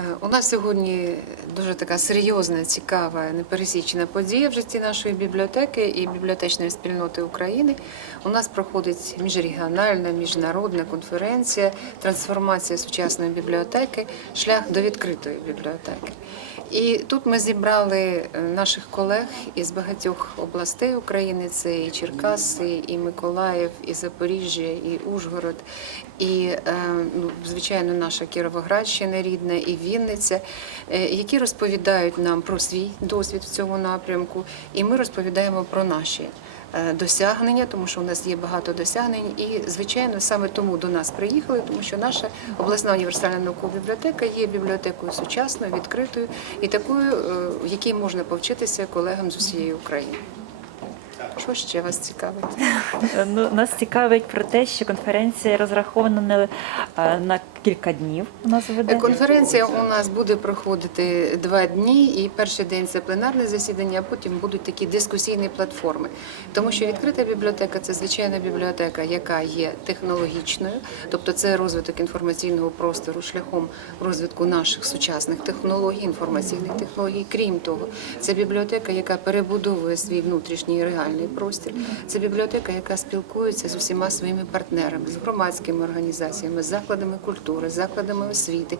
Е, У нас сьогодні дуже така серйозна, цікава, непересічена подія в житті нашої бібліотеки і бібліотечної спільноти України. У нас проходить міжрегіональна міжнародна конференція Трансформація сучасної бібліотеки шлях до відкритої бібліотеки. І тут ми зібрали е, наших колег із багатьох областей України: це і Черкаси, і Миколаїв, і Запоріжжя, і Ужгород, і е, ну, звичайно наша Кіровоградщина рідна, і Вінниця, е, які розповідають нам про свій досвід в цьому напрямку, і ми розповідаємо про наші. Досягнення, тому що у нас є багато досягнень, і звичайно саме тому до нас приїхали, тому що наша обласна універсальна наукова бібліотека є бібліотекою сучасною, відкритою і такою, е, в якій можна повчитися колегам з усієї України. Що ще вас цікавить? Ну, нас цікавить про те, що конференція розрахована не е, на кілька днів. У нас веде Конференція у нас буде проходити два дні, і перший день це пленарне засідання, а потім будуть такі дискусійні платформи. Тому що відкрита бібліотека це звичайна бібліотека, яка є технологічною, тобто це розвиток інформаційного простору шляхом розвитку наших сучасних технологій, інформаційних технологій. Крім того, це бібліотека, яка перебудовує свій внутрішній реальний простір. Це бібліотека, яка спілкується з усіма своїми партнерами, з громадськими організаціями, з закладами культури, з закладами освіти,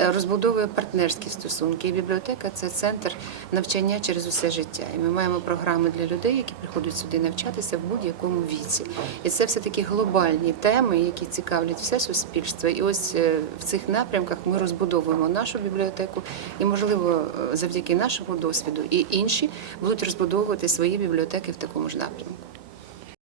е, розбудовує партнерські стосунки. І бібліотека це центр навчання через усе життя. І ми маємо програми для людей, які приходять сюди навчатися в будь-якому віці. І це все такі глобальні теми, які цікавлять все суспільство. І ось е, в цих напрямках ми розбудовуємо нашу бібліотеку, і можливо, е, завдяки нашому досвіду і інші будуть розбудовувати свої бібліотеки в такому ж напрямку.